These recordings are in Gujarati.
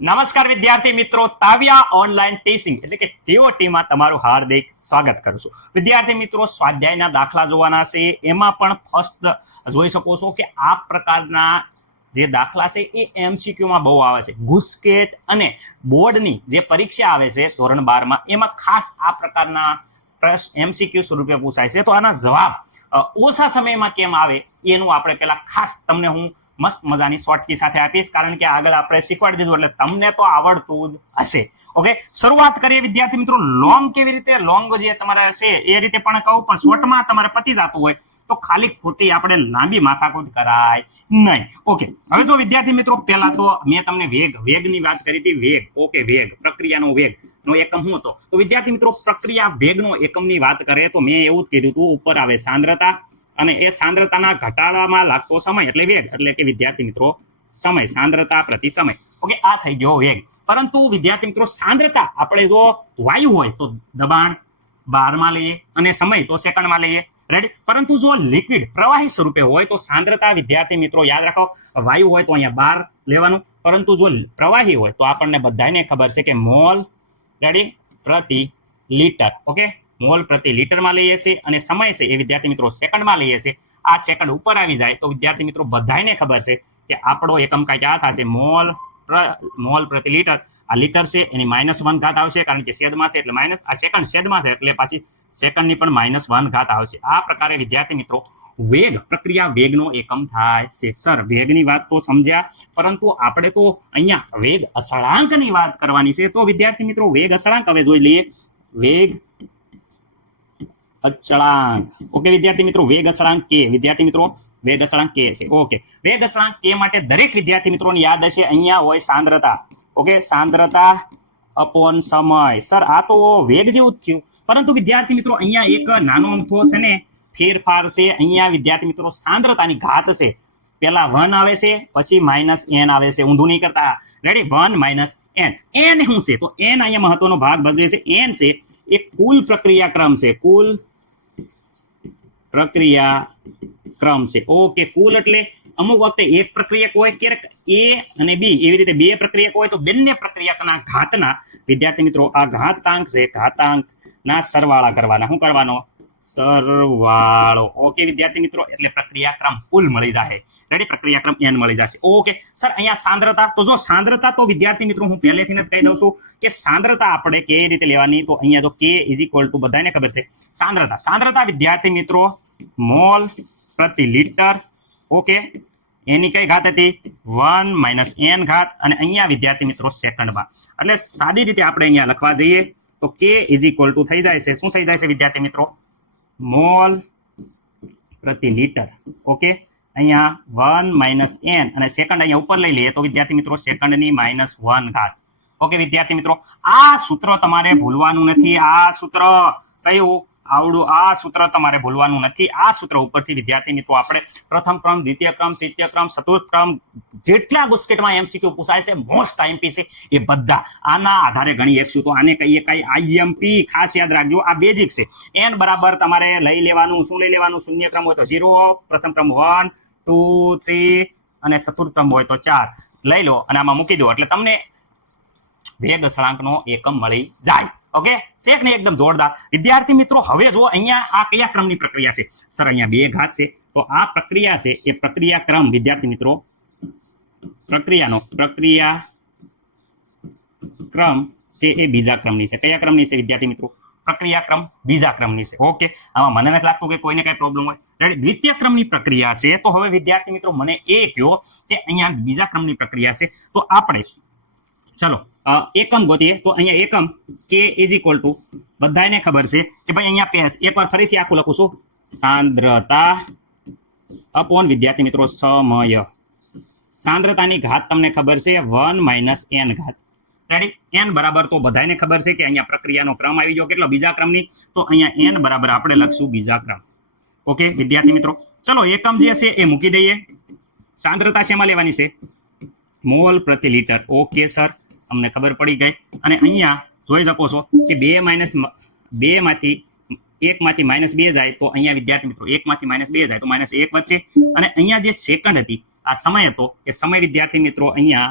નમસ્કાર વિદ્યાર્થી મિત્રો, તાવ્યા ઓનલાઈન ટીચિંગ એટલે કે TOT માં તમારું હાર્દિક સ્વાગત કરું છું. વિદ્યાર્થી મિત્રો, સ્વાધ્યાયના દાખલા જોવાના છે. એમાં પણ ફર્સ્ટ જોઈ શકો છો કે આ પ્રકારના જે દાખલા છે એ MCQ માં બહુ આવે છે. ગુસ્કેટ અને બોર્ડની જે પરીક્ષા આવે છે ધોરણ 12 માં, એમાં ખાસ આ પ્રકારના પ્રશ્ન MCQ સ્વરૂપે પૂછાય છે. તો આના જવાબ ઓછા સમયમાં કેમ આવે એનું આપણે પેલા ખાસ તમને હું મસ્ત મજાની શોર્ટકી સાથે આપીશ, કારણ કે આગળ આપણે શીખવાડી દીધું એટલે તમને તો આવડતું જ હશે. ઓકે, શરૂઆત કરીએ વિદ્યાર્થી મિત્રો. લોંગ કેવી રીતે, લોંગ જે તમારે હશે એ રીતે પણ કહું, પણ શોર્ટમાં તમારે પતી જતું હોય તો ખાલી ખોટી આપણે લાંબી માથાકૂટ કરાય નહીં. ઓકે, હવે જો વિદ્યાર્થી મિત્રો, પહેલા તો મેં તમને વેગની વાત કરી હતી. વેગ, ઓકે, વેગ, પ્રક્રિયાનો વેગ નો એકમ શું હતો? તો વિદ્યાર્થી મિત્રો, પ્રક્રિયા વેગનો એકમની વાત કરે તો મેં એવું જ કીધું હતું, ઉપર આવે સાંદ્રતા, અને એ સાંદ્રતાના ઘટાડામાં લાગતો સમય એટલે વેગ, એટલે કે વિદ્યાર્થી મિત્રો સમય, સાંદ્રતા પ્રતિ સમય. ઓકે, આ થઈ ગયો વેગ. પરંતુ વિદ્યાર્થી મિત્રો, સાંદ્રતા આપણે જો વાયુ હોય તો દબાણ બારમાં લઈએ અને સમય તો સેકન્ડમાં લઈએ. રેડી? પરંતુ જો લિક્વિડ પ્રવાહી સ્વરૂપે હોય તો સાંદ્રતા વિદ્યાર્થી મિત્રો યાદ રાખો, વાયુ હોય તો અહીંયા 12 લેવાનું, પરંતુ જો પ્રવાહી હોય તો આપણને બધાને ખબર છે કે મોલ, રેડી, પ્રતિ લીટર. ઓકે, મોલ પ્રતિ લીટરમાં લઈએ છીએ અને સમય છે એ વિદ્યાર્થી મિત્રો સેકન્ડમાં લઈએ છીએ. આ સેકન્ડ ઉપર આવી જાય તો વિદ્યાર્થી મિત્રો બધાને ખબર છે કે આપણો એકમ કાંઈક આ થશે, મોલ પ્રતિ લીટર. આ લીટર છે એની -1 ઘાત આવશે, કારણ કે છેદમાં છે એટલે માઇનસ, આ સેકન્ડ છેદમાં છે એટલે પાછી સેકન્ડની પણ -1 ઘાત આવશે. આ પ્રકારે વિદ્યાર્થી મિત્રો વેગ, પ્રક્રિયા વેગનો એકમ થાય છે. સર, વેગની વાત તો સમજ્યા, પરંતુ આપણે તો અહીંયા વેગ અચળાંકની વાત કરવાની છે. તો વિદ્યાર્થી મિત્રો વેગ અચળાંક હવે જોઈ લઈએ. વેગ અચળાંક. ઓકે વિદ્યાર્થી મિત્રો, વેગ અચળાંક કે, વિદ્યાર્થી મિત્રો વેગ અચળાંક કે છે. ઓકે, વેગ અચળાંક કે માટે દરેક વિદ્યાર્થી મિત્રોને યાદ હશે, અહીંયા હોય સાંદ્રતા. ઓકે, સાંદ્રતા અપોન સમય. સર, આ તો વેગ જેવું જ થયું, પરંતુ વિદ્યાર્થી મિત્રો અહીંયા એક નાનો અમથો છે ને ફેરફાર છે. અહીંયા વિદ્યાર્થી મિત્રો સાંદ્રતાની ઘાત છે, પેલા 1 આવે છે, પછી -n આવે છે. ઊંધું નહીં કરતા. રેડી? 1 - n. n શું છે? તો n અહીંયા મહત્વનો ભાગ ભજવે છે. n છે એ કુલ પ્રક્રિયા ક્રમ છે, કુલ પ્રક્રિયા ક્રમ છે. ઓકે, કુલ એટલે અમુક વખતે એક પ્રક્રિયક હોય, ક્યારેક A અને B એવી રીતે બે પ્રક્રિયક હોય તો બંને પ્રક્રિયકના ઘાતના વિદ્યાર્થી મિત્રો આ ઘાતાંક છે, ઘાતાંકના સરવાળા કરવાના. શું કરવાનો? સરવાળો. ઓકે વિદ્યાર્થી મિત્રો, એટલે પ્રક્રિયાક્રમ કુલ મળી જાય. રેડી? પ્રક્રિયાક્રમ n મળી જશે. ઓકે સર, અહીંયા સાંદ્રતા, તો જો સાંદ્રતા તો વિદ્યાર્થી મિત્રો હું પહેલેથી જ કહી દઉં છું કે સાંદ્રતા આપણે કેવી રીતે લેવાની. તો અહીંયા જો K બધાને ખબર છે સાંદ્રતા વિદ્યાર્થી મિત્રો મોલ પ્રતિ લીટર. ઓકે, એની કઈ ઘાત હતી? 1 - n ઘાત, અને અહીંયા વિદ્યાર્થી મિત્રો સેકન્ડમાં. એટલે સાદી રીતે આપણે અહીંયા લખવા જઈએ તો K થઈ જાય છે, શું થઈ જાય છે વિદ્યાર્થી મિત્રો? મોલ પ્રતિ લીટર. ઓકે, અહીંયા 1 - n અને સેકન્ડ અહીંયા ઉપર લઈ લઈએ તો વિદ્યાર્થી મિત્રો સેકન્ડની -1 ઘાત. ઓકે વિદ્યાર્થી મિત્રો, આ સૂત્ર તમારે ભૂલવાનું નથી. આ સૂત્ર કયું? આવડું. આ સૂત્ર તમારે ભૂલવાનું નથી. આ સૂત્ર ઉપરથી વિદ્યાર્થી મિત્રો આપણે પ્રથમ ક્રમ, દ્વિતીય ક્રમ, તૃતીય ક્રમ, ચતુર્થ ક્રમ, જેટલા ગુસ્કેટમાં MCQ પૂછાય છે, મોસ્ટ IMP છે, એ બધા આના આધારે ગણી એકશું. તો આને કહીએ કઈ? IMP. ખાસ યાદ રાખજો, આ બેઝિક છે. n બરાબર તમારે લઈ લેવાનું. શું લઈ લેવાનું? શૂન્ય ક્રમ હોય તો 0, પ્રથમ ક્રમ 1, 2, 3 અને ચતુર્થ ક્રમ હોય તો 4 લઈ લો અને આમાં મૂકી દો એટલે તમને વેગ અચળાંકનો એકમ મળી જાય. ઓકે, શેખ ને એકદમ જોરદાર. વિદ્યાર્થી મિત્રો હવે જો અહીંયા આ કયા ક્રમની પ્રક્રિયા છે? સર, અહીંયા 2 ઘાત છે, તો આ પ્રક્રિયા છે એ પ્રક્રિયા ક્રમ વિદ્યાર્થી મિત્રો પ્રક્રિયા ક્રમ છે એ બીજા ક્રમની છે. કયા ક્રમની છે વિદ્યાર્થી મિત્રો? પ્રક્રિયા ક્રમ બીજા ક્રમની છે. ઓકે, આમાં મને નથી લાગતું કે કોઈને કઈ પ્રોબ્લેમ હોય. રેડી? દ્વિતીય ક્રમની પ્રક્રિયા છે. તો હવે વિદ્યાર્થી મિત્રો મને એ કહો કે અહીંયા બીજા ક્રમની પ્રક્રિયા છે, તો આપણે ચલો એકમ ગોતીએ. તો અહીંયા એકમ K બધાને ખબર છે કે ભાઈ અહીંયા પેસ એકવાર ફરીથી આખું લખું છું, સાંદ્રતા અપોન વિદ્યાર્થી મિત્રો સમય. સાંદ્રતાની ઘાત તમને ખબર છે 1 - n ઘાત. રેડી? n બરાબર તો બધાને ખબર છે કે અહીંયા પ્રક્રિયાનો ક્રમ આવી ગયો. કેટલો? બીજા ક્રમની. તો અહીંયા n બરાબર આપણે લખશું બીજા ક્રમ. ઓકે વિદ્યાર્થી મિત્રો, ચલો એકમ જે છે એ મૂકી દઈએ. સાંદ્રતા શેમાં લેવાની છે? મોલ પ્રતિ લીટર. ઓકે સર, અમને ખબર પડી ગઈ. અને અહીંયા જોઈ શકો છો કે 2 માંથી 1 માંથી -2 જાય તો અહીંયા વિદ્યાર્થી મિત્રો 1 માંથી -2 જાય તો -1 વધશે. અને અહીંયા જે સેકન્ડ હતી, આ સમય હતો, એ સમય વિદ્યાર્થી મિત્રો અહીંયા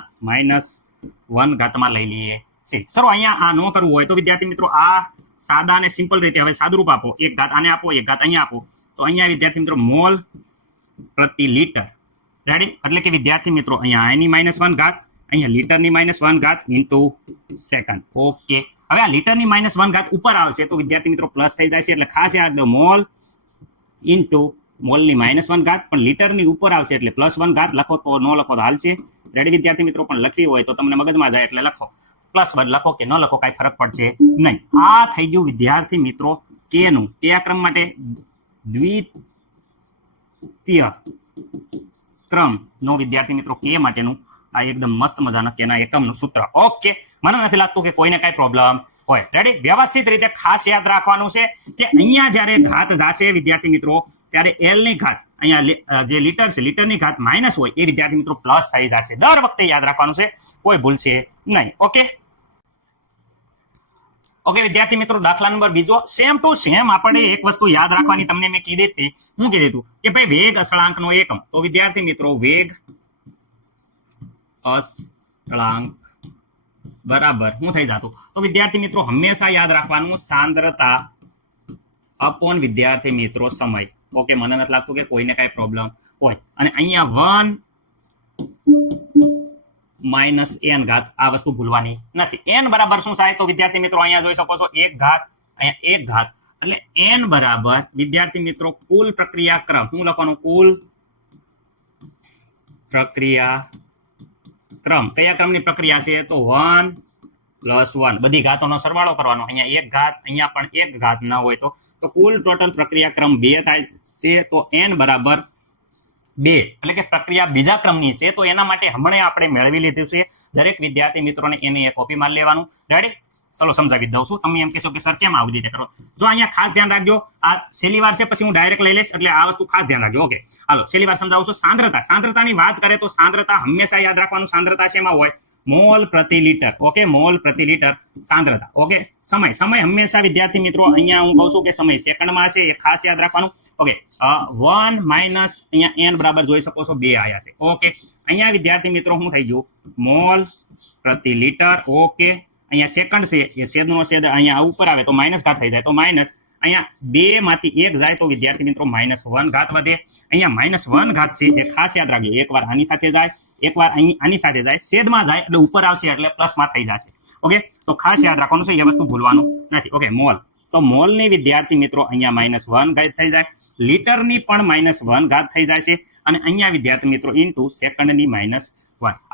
1 ઘાતમાં લઈ લઈએ છીએ. સરો અહીંયા આ ન કરવું હોય તો વિદ્યાર્થી મિત્રો આ સાદા અને સિમ્પલ રીતે હવે સાદુરૂપ આપો, 1 ઘાત આને આપો, 1 ઘાત અહીંયા આપો, તો અહીંયા વિદ્યાર્થી મિત્રો મોલ પ્રતિ લીટર. રેડી? એટલે કે વિદ્યાર્થી મિત્રો અહીંયા આની -1 ઘાત, અહીંયા લીટરની -1 ઘાત ઇન્ટુ સેકન્ડ. ઓકે, હવે આ લીટરની -1 ઘાત ઉપર આવશે તો વિદ્યાર્થી મિત્રો પ્લસ થઈ જાય છે, એટલે ખાસ યાદ દો મોલ ઇન્ટુ મોલની -1 ઘાત, પણ લીટરની ઉપર આવશે એટલે +1 ઘાત. લખો તો ન લખો તો હાલશે. રેડી વિદ્યાર્થી મિત્રો? પણ લખી હોય તો તમને મગજમાં જાય એટલે લખો. +1 લખો કે ન લખો કાંઈ ફરક પડશે નહીં. આ થઈ ગયું વિદ્યાર્થી મિત્રો કે નું કયા ક્રમ માટે? દ્વિતીય ક્રમ નો વિદ્યાર્થી મિત્રો કે માટેનું આ એકદમ મસ્ત મજાના કેના એકમનું સૂત્ર. ઓકે, મને નથી લાગતું કે કોઈને કાંઈ પ્રોબ્લેમ હોય. રેડી? વ્યવસ્થિત રીતે ખાસ યાદ રાખવાનું છે કે અહીંયા જ્યારે ઘાત જશે વિદ્યાર્થી મિત્રો ત્યારે L ની ઘાત, અહીંયા જે લીટર છે લીટરની ઘાત માઇનસ હોય એ વિદ્યાર્થી મિત્રો પ્લસ થઈ જશે. દર વખતે યાદ રાખવાનું છે, કોઈ ભૂલશે નહીં. ઓકે ઓકે વિદ્યાર્થી મિત્રો, દાખલા નંબર બીજો સેમ ટુ સેમ આપણે એક વસ્તુ યાદ રાખવાની તમને મેં કીધી હતી. હું કીધું હતું કે ભાઈ વેગ અચળાંકનો એકમ. તો વિદ્યાર્થી મિત્રો વેગ અચળાંક બરાબર શું થઈ જતું? તો વિદ્યાર્થી મિત્રો હંમેશા યાદ રાખવાનું સાંદ્રતા અપોન વિદ્યાર્થી મિત્રો સમય. ઓકે, મને નથી લાગતું કે કોઈને કાંઈ પ્રોબ્લેમ હોય. અને અહીંયા 1 - n ઘાત આ વસ્તુ ભૂલવાની નથી. n બરાબર શું થાય? તો વિદ્યાર્થી મિત્રો અહીંયા જોઈ શકો છો 1 ઘાત, અહીંયા 1 ઘાત, એટલે n બરાબર વિદ્યાર્થી મિત્રો કુલ પ્રક્રિયા ક્રમ. શું લખવાનું? કુલ પ્રક્રિયા ક્રમ. કયા ક્રમની પ્રક્રિયા છે? તો 1 + 1, બધી ઘાતોનો સરવાળો કરવાનો. અહીંયા 1 ઘાત, અહીંયા પણ 1 ઘાત ન હોય તો કુલ ટોટલ પ્રક્રિયા ક્રમ 2 થાય છે. તો n બરાબર 2, એટલે કે પ્રક્રિયા બીજા ક્રમની છે. તો એના માટે હમણાં આપણે મેળવી લીધું છે. દરેક વિદ્યાર્થી મિત્રોને એની એક કોપી મારી લેવાનું. રેડી? ચલો સમજાવી દઉં છું. તમે એમ કહેશો કે સર કેમ આવી રીતે કરો? જો અહીંયા ખાસ ધ્યાન રાખજો, આ છેલ્લી વાર છે, પછી હું ડાયરેક્ટ લઈ લઈશ, એટલે આ વસ્તુ ખાસ ધ્યાન રાખજો. ઓકે, હાલો છેલ્લી વાર સમજાવું છું. સાંદ્રતાની વાત કરે તો સાંદ્રતા હંમેશા યાદ રાખવાનું. સાંદ્રતા શેમાં હોય? મોલ પ્રતિ લીટર. ઓકે, મોલ પ્રતિ લીટર સાંદ્રતા. ઓકે, સમય હંમેશા વિદ્યાર્થી મિત્રો અહીંયા હું કહું છું કે સમય સેકન્ડમાં છે, એ ખાસ યાદ રાખવાનું. ઓકે, 1 - અહીંયા n બરાબર જોઈ શકો છો 2 આયા છે. ઓકે, અહીંયા વિદ્યાર્થી મિત્રો શું થઈ ગયું? મોલ પ્રતિ લીટર. ઓકે, અહીંયા સેકન્ડ છે, એ છેદનો છેદ અહીંયા ઉપર આવે તો માઇનસ ઘાત થઈ જાય, તો માઇનસ. અહીંયા 2 માંથી 1 જાય તો વિદ્યાર્થી મિત્રો -1 ઘાત વધે. અહીંયા -1 ઘાત છે, એ ખાસ યાદ રાખજો. એકવાર આની સાથે જાય, એકવાર આની સાથે જાય, છેદમાં જાય એટલે ઉપર આવશે એટલે પ્લસમાં થઈ જશે. ઓકે, તો ખાસ યાદ રાખવાનું છે, એ વસ્તુ ભૂલવાનું નથી. Okay, mall. તો મોલની વિદ્યાર્થી મિત્રો અહીંયા -1 ઘાત થઈ જાય, લીટરની પણ -1 ઘાત થઈ જાય છે, અને અહીંયા વિદ્યાર્થી મિત્રો ઇન્ટુ સેકન્ડની -1.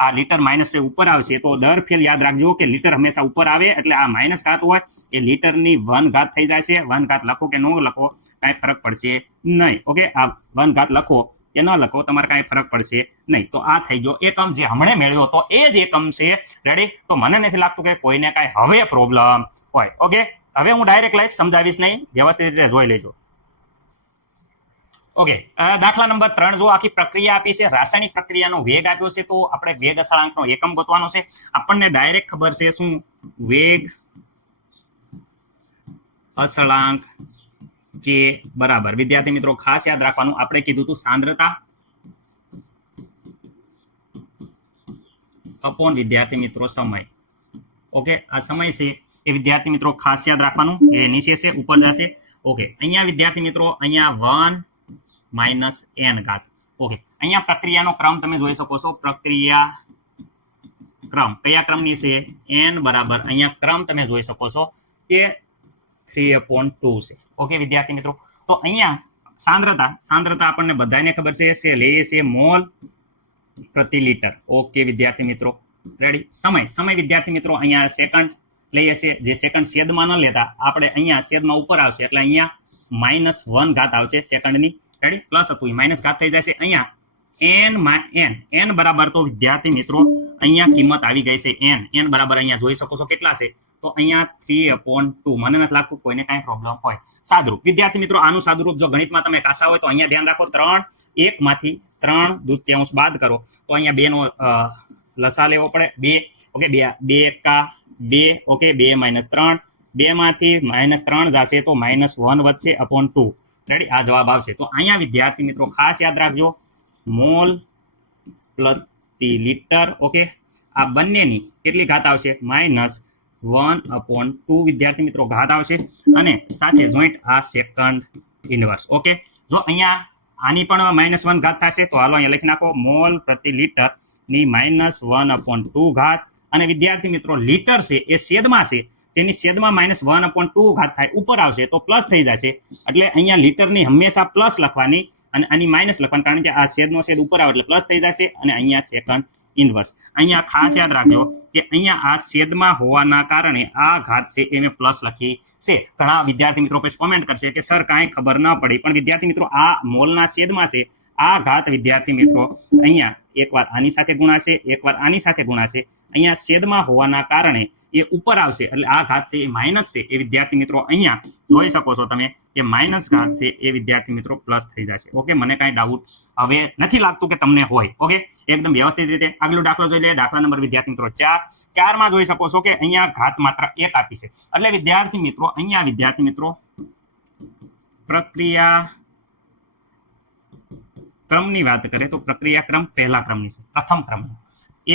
આ લીટર માઇનસ છે ઉપર આવશે તો દર ફેર યાદ રાખજો કે લીટર હંમેશા ઉપર આવે એટલે આ માઇનસ ઘાત હોય એ લીટરની 1 ઘાત થઈ જાય છે. 1 ઘાત લખો કે ન લખો કાંઈ ફરક પડશે નહીં. ઓકે, આ 1 ઘાત લખો કે ન લખો તમારે કાંઈ ફરક પડશે નહીં. તો આ થઈ ગયો એકમ જે હમણાં મેળવ્યો તો એ જ એકમ છે. રેડી? તો મને નથી લાગતું કે કોઈને કાંઈ હવે પ્રોબ્લેમ હોય. ઓકે, હવે હું ડાયરેક્ટ લઈશ, સમજાવીશ નહીં, વ્યવસ્થિત રીતે જોઈ લેજો. ઓકે, દાખલા નંબર 3 જો આખી પ્રક્રિયા આપી છે, રાસાયણિક પ્રક્રિયાનો વેગ આપ્યો છે, તો આપણે વેગ અચળાંકનો એકમ ગોતવાનો છે. આપણને ડાયરેક્ટ ખબર છે શું? વેગ અચળાંક કે બરાબર વિદ્યાર્થી મિત્રો ખાસ યાદ રાખવાનું, આપણે કીધું હતું સાંદ્રતા અપોન વિદ્યાર્થી મિત્રો સમય. ઓકે, આ સમય છે એ વિદ્યાર્થી મિત્રો ખાસ યાદ રાખવાનું, એ નીચે છે ઉપર જશે. ઓકે, અહીંયા વિદ્યાર્થી મિત્રો અહીંયા 1 - n ઘાત. ઓકે, અહીંયા પ્રક્રિયાનો ક્રમ તમે જોઈ શકો છો. પ્રક્રિયા ક્રમ કયા ક્રમની છે? n બરાબર અહીંયા ક્રમ તમે જોઈ શકો છો કે 3/2 છે. ઓકે વિદ્યાર્થી મિત્રો, તો અહીંયા સાંદ્રતા આપણને બધાને ખબર છે લઈએ છે મોલ પ્રતિ લીટર. ઓકે વિદ્યાર્થી મિત્રો, રેડી? સમય વિદ્યાર્થી મિત્રો અહીંયા સેકન્ડ લઈએ છીએ, જે સેકન્ડ છેદમાં ન લેતા આપણે અહીંયા છેદમાં ઉપર આવશે એટલે અહીંયા -1 ઘાત આવશે સેકન્ડની. રેડી? પ્લસ હતું માઇનસ ઘાત થઈ જશે. અહીંયા n બરાબર તો વિદ્યાર્થી મિત્રો અહીંયા કિંમત આવી ગઈ છે n બરાબર અહીંયા જોઈ શકો છો કેટલા છે? તો અહીંયા 3/2. મને નથી લાગતું કોઈને કાંઈ પ્રોબ્લેમ હોય. સાદુરૂપ વિદ્યાર્થી મિત્રો, આનું સાદુરૂપ જો ગણિતમાં તમે કાસા હોય તો અહીંયા ધ્યાન રાખો, 3 1 માંથી 3 દૂત્યાંશ બાદ કરો તો અહીંયા 2 નો લસા લેવો પડે. 2. ઓકે, 2 એકા 2. ઓકે, 2 - 3, 2 માંથી -3 જશે તો -1 વધશે અપોન 2. રેડી? આ જવાબ આવશે. તો અહીંયા વિદ્યાર્થી મિત્રો ખાસ યાદ રાખજો મોલ પ્રતિ લીટર. ઓકે, આ બંનેની કેટલી ઘાત આવશે -1/2 વિદ્યાર્થી મિત્રો ઘાત આવશે અને સાથે જોઈન્ટ આ સેકન્ડ ઇન્વર્સ. ઓકે, જો અહીંયા આની પણ -1 ઘાત થશે તો હાલો અહીંયા લખી નાખો મોલ પ્રતિ લિટર ની -1/2 ઘાત. અને વિદ્યાર્થી મિત્રો લીટર છે એ છેદમાં છે, જેની છેદમાં -1/2 ઘાત થાય ઉપર આવશે તો પ્લસ થઈ જશે, એટલે અહીંયા લીટરની હંમેશા પ્લસ લખવાની અને આની માઇનસ લખવાનું, કારણ કે આ છેદનો છેદ ઉપર આવે એટલે પ્લસ થઈ જશે. અને અહીંયા સેકન્ડ ઇન્વર્સ. અહીંયા ખાસ યાદ રાખજો કે અહીંયા આ છેદમાં હોવાના કારણે આ ઘાત છે એ મેં પ્લસ લખી છે. ઘણા વિદ્યાર્થી મિત્રો પછી કોમેન્ટ કરશે કે સર કાંઈ ખબર ન પડી, પણ વિદ્યાર્થી મિત્રો આ મોલના છેદમાં છે, આ ઘાત વિદ્યાર્થી મિત્રો અહીંયા એકવાર આની સાથે ગુણાશે, એકવાર આની સાથે ગુણાશે. અહીંયા છેદમાં હોવાના કારણે એ ઉપર આવશે, એટલે આ ઘાત છે એ માઇનસ છે એ વિદ્યાર્થી મિત્રો અહીંયા જોઈ શકો છો તમે કે માઇનસ ઘાત છે એ વિદ્યાર્થી મિત્રો પ્લસ થઈ જશે. ઓકે, મને કાંઈ ડાઉટ હવે નથી લાગતું કે તમને હોય. ઓકે, એકદમ વ્યવસ્થિત રીતે આગલો દાખલો જોઈ લે. દાખલા નંબર વિદ્યાર્થી મિત્રો 4 માં જોઈ શકો છો કે અહીંયા ઘાત માત્ર 1 આપી છે, એટલે વિદ્યાર્થી મિત્રો અહીંયા વિદ્યાર્થી મિત્રો પ્રક્રિયા ક્રમની વાત કરે તો પ્રક્રિયા ક્રમ પહેલા ક્રમની છે, પ્રથમ ક્રમની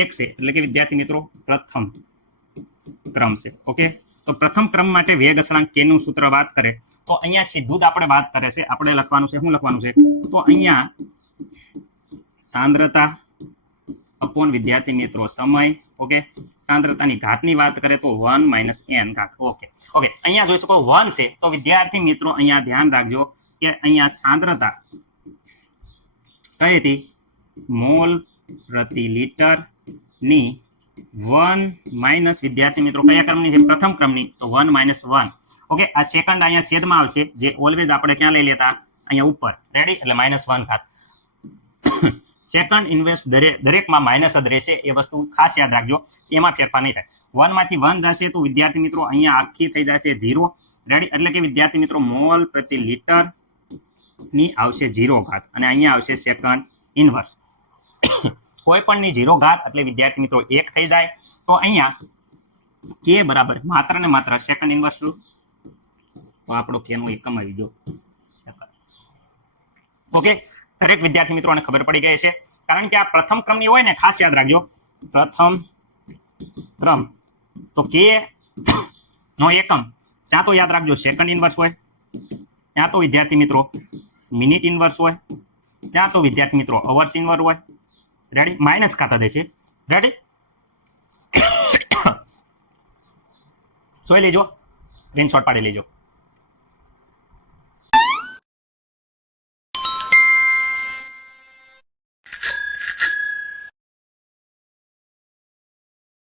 1 છે, એટલે કે વિદ્યાર્થી મિત્રો પ્રથમ ક્રમ છે. ઓકે, તો પ્રથમ ક્રમ માટે વેગ અચળાંક k નું સૂત્ર વાત કરે તો અહીંયા સીધું જ આપણે વાત કરે છે. આપણે લખવાનું છે, શું લખવાનું છે, તો અહીંયા સાંદ્રતા અપોન વિદ્યાર્થી મિત્રો સમય. ઓકે, સાંદ્રતાની ઘાતની વાત કરે તો 1 - n ઘાત. ઓકે, અહીંયા જોઈ શકો 1 છે, તો વિદ્યાર્થી મિત્રો અહીંયા ધ્યાન રાખજો કે અહીંયા સાંદ્રતા કઈ હતી, મોલ પ્રતિ લિટર ની 1 - વિદ્યાર્થી મિત્રો કયા ક્રમની છે, પ્રથમ ક્રમની, તો 1 - 1. ઓકે, આ સેકન્ડ અહીંયા છેદમાં આવશે, જે ઓલવેઝ આપણે ક્યાં લઈ લેતા, અહીંયા ઉપર. રેડી, એટલે -1 ઘાત. સેકન્ડ ઇન્વર્સ દરેકમાં માઇનસ જ રહેશે, એ વસ્તુ ખાસ યાદ રાખજો, એમાં ફેરફાર નહીં થાય. 1 માંથી 1 જશે તો વિદ્યાર્થી મિત્રો અહીંયા આખી થઈ જશે 0. રેડી, એટલે કે વિદ્યાર્થી મિત્રો મોલ પ્રતિ લિટર ની આવશે 0 ઘાત અને અહીંયા આવશે સેકન્ડ ઇન્વર્સ. કોઈ પણની 0 ઘાત એટલે વિદ્યાર્થી મિત્રો 1 થઈ જાય. તો અહીંયા k બરાબર માત્ર ને માત્ર સેકન્ડ ઇન્વર્સ તો આપણો k નો એકમ આવી ગયો. ઓકે, દરેક વિદ્યાર્થી મિત્રોને ખબર પડી ગઈ છે, કારણ કે આ પ્રથમ ક્રમની હોય ને, ખાસ યાદ રાખજો પ્રથમ ક્રમ તો k નો એકમ ત્યાં તો યાદ રાખજો સેકન્ડ ઇન્વર્સ હોય, ત્યાં તો વિદ્યાર્થી મિત્રો મિનિટ ઇન્વર્સ હોય, ત્યાં તો વિદ્યાર્થી મિત્રો અવર્સ ઇન્વર્સ હોય. રેડી, માઇનસ ખાતા દેશે. રેડી, જોઈ લેજો, સ્ક્રીનશોટ પાડી લેજો.